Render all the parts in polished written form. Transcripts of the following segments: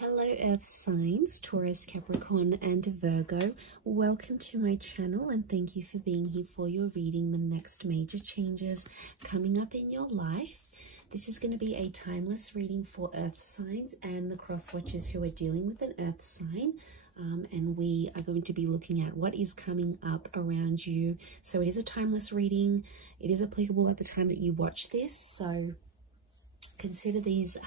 Hello Earth signs, Taurus, Capricorn and Virgo. Welcome to my channel and thank you for being here for your reading. The next major changes coming up in your life. This is going to be a timeless reading for Earth signs and the cross watchers who are dealing with an Earth sign. And we are going to be looking at what is coming up around you. So it is a timeless reading. It is applicable at the time that you watch this. So consider these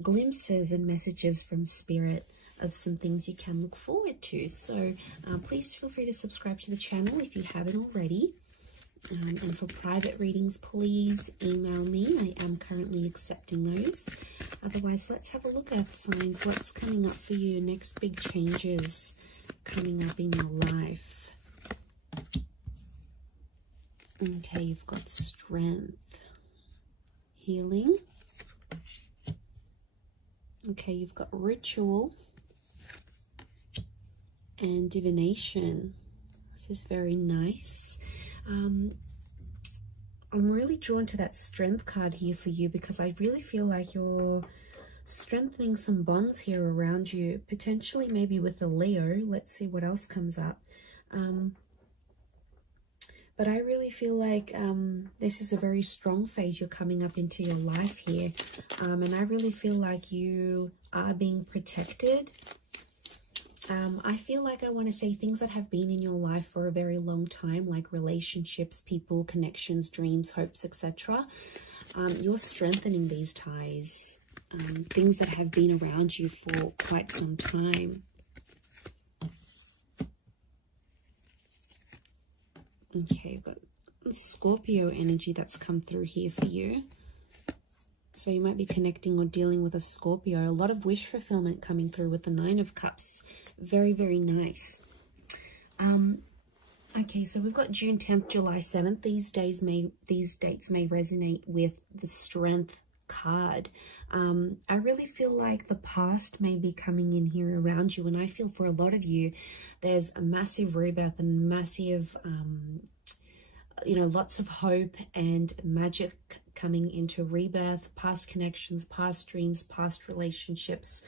glimpses and messages from spirit of some things you can look forward to. So please feel free to subscribe to the channel if you haven't already. And for private readings, please email me. I am currently accepting those. Otherwise, let's have a look at signs. What's coming up for you? Next big changes coming up in your life. Okay, you've got strength, healing. Okay, you've got ritual and divination. This is very nice. I'm really drawn to that strength card here for you because I really feel like you're strengthening some bonds here around you, potentially maybe with a Leo. Let's see what else comes up. But I really feel like this is a very strong phase you're coming up into your life here. And I really feel like you are being protected. I feel like I want to say things that have been in your life for a very long time, like relationships, people, connections, dreams, hopes, etc. You're strengthening these ties, things that have been around you for quite some time. Okay, you've got Scorpio energy that's come through here for you. So you might be connecting or dealing with a Scorpio. A lot of wish fulfillment coming through with the Nine of Cups. Very, very nice. Okay, so we've got June 10th, July 7th. These dates may resonate with the Strength card. I really feel like the past may be coming in here around you, and I feel for a lot of you there's a massive rebirth and massive lots of hope and magic coming into rebirth, past connections, past dreams, past relationships,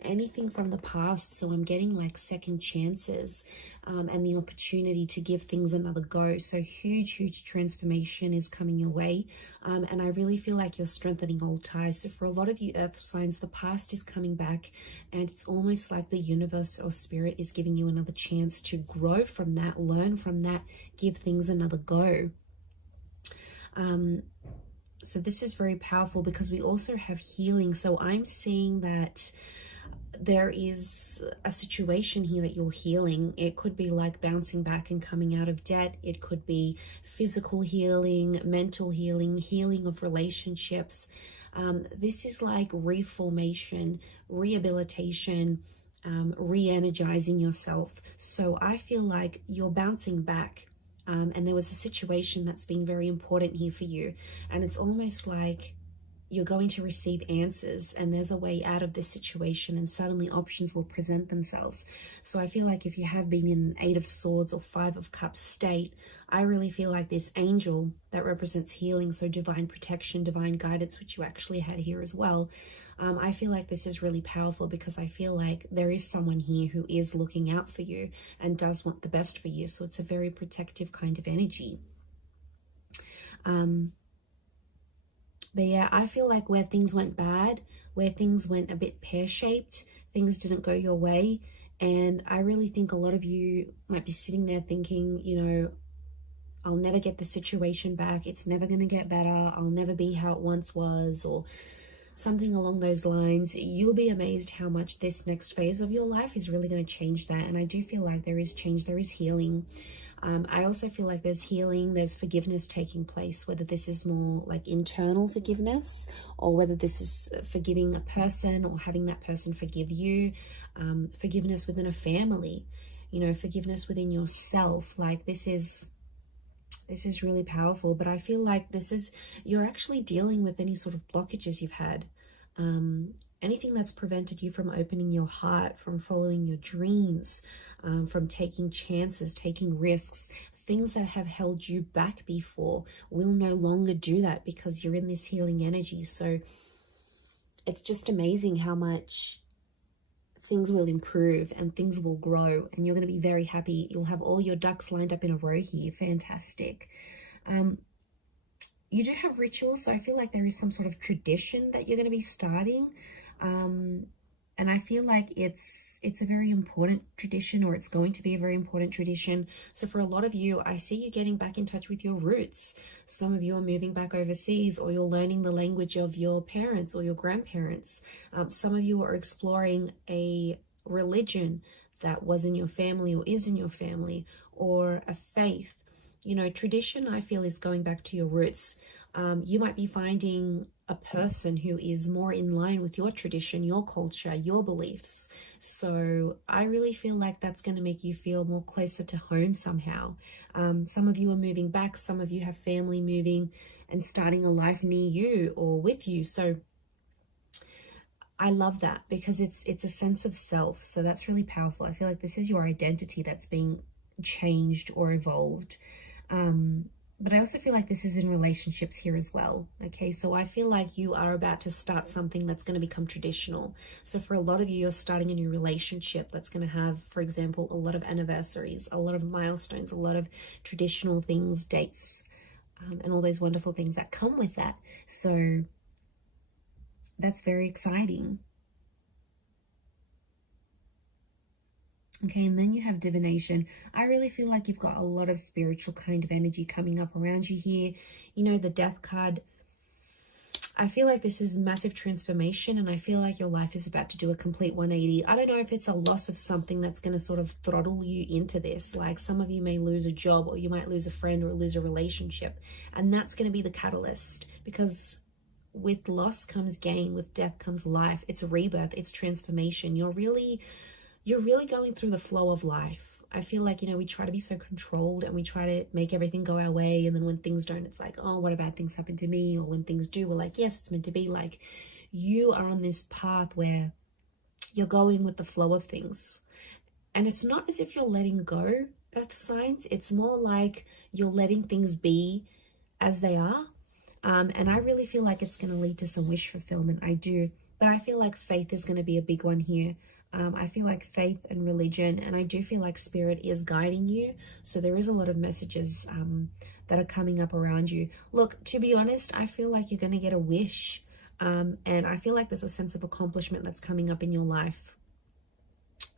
anything from the past. So I'm getting like second chances and the opportunity to give things another go. So huge transformation is coming your way, and I really feel like you're strengthening old ties. So for a lot of you Earth signs, the past is coming back, and it's almost like the universe or spirit is giving you another chance to grow from that, learn from that, give things another go. So this is very powerful because we also have healing. So I'm seeing that there is a situation here that you're healing. It could be like bouncing back and coming out of debt. It could be physical healing, mental healing, healing of relationships. This is like reformation, rehabilitation, re-energizing yourself. So I feel like you're bouncing back. And there was a situation that's been very important here for you. And it's almost like you're going to receive answers and there's a way out of this situation, and suddenly options will present themselves. So I feel like if you have been in an 8 of Swords or 5 of Cups state, I really feel like this angel that represents healing, so divine protection, divine guidance, which you actually had here as well. I feel like this is really powerful because I feel like there is someone here who is looking out for you and does want the best for you. So it's a very protective kind of energy. But yeah, I feel like where things went bad, where things went a bit pear-shaped, things didn't go your way. And I really think a lot of you might be sitting there thinking, you know, I'll never get the situation back. It's never going to get better. I'll never be how it once was, or something along those lines. You'll be amazed how much this next phase of your life is really going to change that. And I do feel like there is change, there is healing. I also feel like there's healing, there's forgiveness taking place, whether this is more like internal forgiveness or whether this is forgiving a person or having that person forgive you, forgiveness within a family, you know, forgiveness within yourself. Like this is really powerful. But I feel like you're actually dealing with any sort of blockages you've had. Anything that's prevented you from opening your heart, from following your dreams, from taking chances, taking risks, things that have held you back before will no longer do that because you're in this healing energy. So it's just amazing how much things will improve and things will grow, and you're going to be very happy. You'll have all your ducks lined up in a row here. Fantastic. You do have rituals, so I feel like there is some sort of tradition that you're going to be starting. And I feel like it's a very important tradition, or it's going to be a very important tradition. So for a lot of you, I see you getting back in touch with your roots. Some of you are moving back overseas, or you're learning the language of your parents or your grandparents. Some of you are exploring a religion that was in your family or is in your family, or a faith. You know, tradition, I feel, is going back to your roots. You might be finding a person who is more in line with your tradition, your culture, your beliefs. So I really feel like that's going to make you feel more closer to home somehow. Some of you are moving back. Some of you have family moving and starting a life near you or with you. So I love that, because it's a sense of self. So that's really powerful. I feel like this is your identity that's being changed or evolved. But I also feel like this is in relationships here as well. Okay, so I feel like you are about to start something that's going to become traditional. So for a lot of you, you're starting a new relationship that's going to have, for example, a lot of anniversaries, a lot of milestones, a lot of traditional things, dates, and all those wonderful things that come with that. So that's very exciting. Okay, and then you have divination. I really feel like you've got a lot of spiritual kind of energy coming up around you here. You know, the death card, I feel like this is massive transformation, and I feel like your life is about to do a complete 180. I don't know if it's a loss of something that's going to sort of throttle you into this. Like some of you may lose a job, or you might lose a friend, or lose a relationship. And that's going to be the catalyst, because with loss comes gain, with death comes life. It's a rebirth, it's transformation. You're really going through the flow of life. I feel like, you know, we try to be so controlled, and we try to make everything go our way. And then when things don't, it's like, oh, what a bad things happen to me? Or when things do, we're like, yes, it's meant to be. Like, you are on this path where you're going with the flow of things. And it's not as if you're letting go, earth signs. It's more like you're letting things be as they are. And I really feel like it's going to lead to some wish fulfillment. I do. But I feel like faith is going to be a big one here. I feel like faith and religion, and I do feel like spirit is guiding you. So there is a lot of messages that are coming up around you. Look, to be honest, I feel like you're going to get a wish. And I feel like there's a sense of accomplishment that's coming up in your life.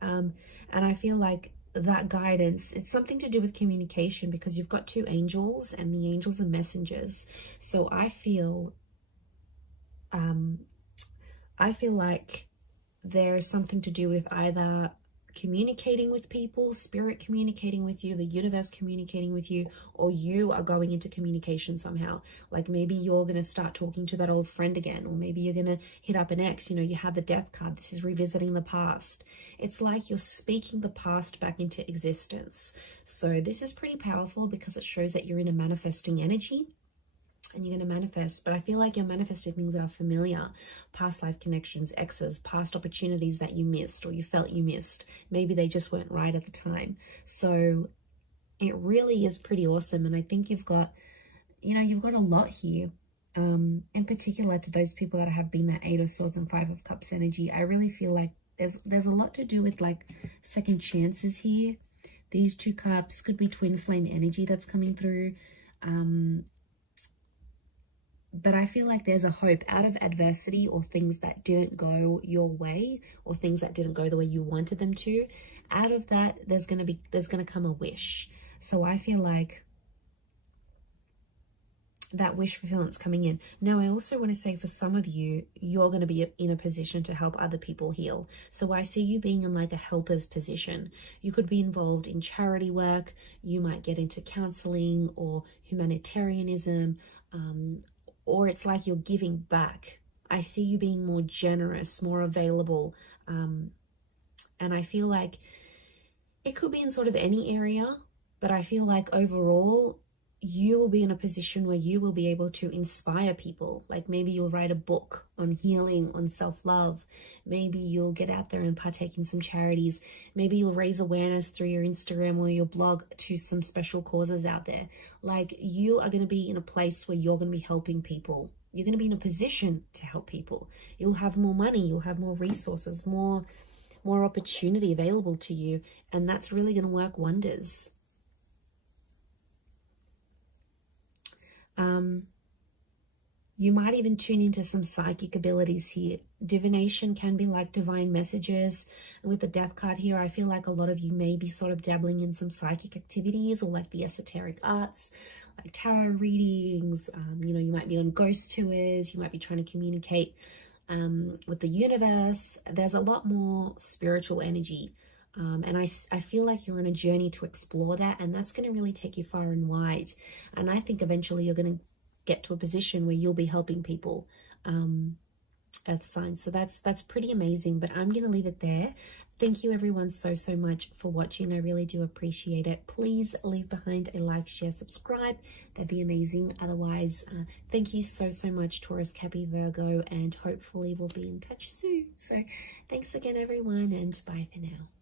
And I feel like that guidance, it's something to do with communication, because you've got two angels, and the angels are messengers. So I feel like there's something to do with either communicating with people, spirit communicating with you, the universe communicating with you, or you are going into communication somehow. Like maybe you're going to start talking to that old friend again, or maybe you're going to hit up an ex. You know, you have the death card. This is revisiting the past. It's like you're speaking the past back into existence. So this is pretty powerful, because it shows that you're in a manifesting energy. And you're going to manifest, but I feel like you're manifesting things that are familiar, past life connections, exes, past opportunities that you missed, or you felt you missed. Maybe they just weren't right at the time. So it really is pretty awesome. And I think you've got, you know, you've got a lot here. In particular to those people that have been that 8 of Swords and 5 of Cups energy. I really feel like there's a lot to do with like second chances here. These 2 cups could be twin flame energy that's coming through. But I feel like there's a hope out of adversity, or things that didn't go your way, or things that didn't go the way you wanted them to. Out of that, there's going to come a wish. So I feel like that wish fulfillment's coming in. Now, I also want to say for some of you, you're going to be in a position to help other people heal. So I see you being in like a helper's position. You could be involved in charity work. You might get into counseling or humanitarianism, or it's like you're giving back. I see you being more generous, more available. And I feel like it could be in sort of any area, but I feel like overall, you will be in a position where you will be able to inspire people. Like maybe you'll write a book on healing, on self-love. Maybe you'll get out there and partake in some charities. Maybe you'll raise awareness through your Instagram or your blog to some special causes out there. Like you are going to be in a place where you're going to be helping people. You're going to be in a position to help people. You'll have more money. You'll have more resources, more more opportunity available to you, and that's really going to work wonders. You might even tune into some psychic abilities here. Divination can be like divine messages. And with the Death card here, I feel like a lot of you may be sort of dabbling in some psychic activities or like the esoteric arts, like tarot readings. You know, you might be on ghost tours. You might be trying to communicate with the universe. There's a lot more spiritual energy. And I feel like you're on a journey to explore that, and that's going to really take you far and wide. And I think eventually you're going to get to a position where you'll be helping people, earth signs. So that's pretty amazing, but I'm going to leave it there. Thank you everyone so much for watching. I really do appreciate it. Please leave behind a like, share, subscribe. That'd be amazing. Otherwise, thank you so much, Taurus, Capricorn, Virgo, and hopefully we'll be in touch soon. So thanks again everyone, and bye for now.